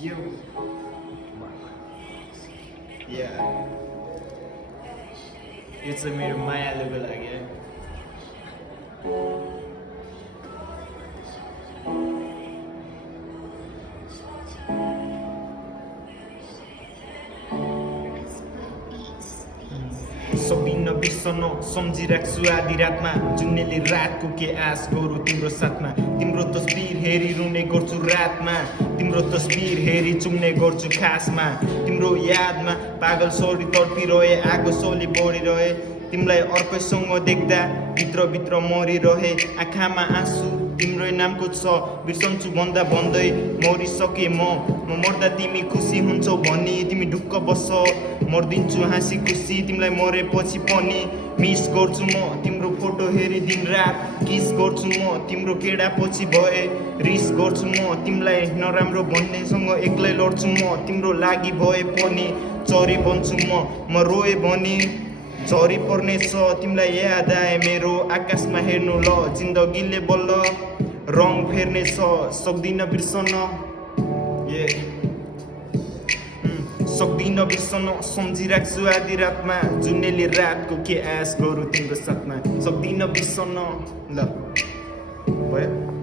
यो या यो चाहिँ मेरो मायालुको लागि है। सक्दिन बिर्सन सम्झिराख्छु आधी रातमा जुन्नेले रातको के आश गरौँ तिम्रो साथमा। तिम्रो तस्बिर हेरी रुने गर्छु रातमा, तिम्रो तस्बिर हेरी चुम्ने गर्छु खासमा। तिम्रो यादमा पागल सरी तडपिरहे, आगो सोली बढिरहे। तिमीलाई अर्कैसँग देख्दा भित्रभित्र मरिरहे, आँखामा आँसु तिम्रै नामको छ। बिर्सन्छु भन्दा भन्दै मरिसके म मर्दा तिमी खुसी हुन्छौ भनी तिमी ढुक्क बस्छ। मर्दिन्छु हाँसी खुसी तिमीलाई मरेपछि पनि। मिस गर्छु म तिम्रो फोटो हेरी दिन रात, किस गर्छु म तिम्रो केडा पछि भए। रिस गर्छु म तिमीलाई नराम्रो भन्नेसँग एक्लै लड्छु म तिम्रो लागि भए पनि। चरी बन्छु म रोए भने झरी पर्नेछ तिमीलाई याद आए मेरो। आकाशमा हेर्नु ल जिन्दगीले बल्ल रङ फेर्नेछ, सक्दिन बिर्सन सक्दिन बिर्सन सम्झिराख्छु आधी रातमा जुन्नेले रातको के आश गरौँ तिम्रो साथमा। सक्दिन बिर्सन ल भयो।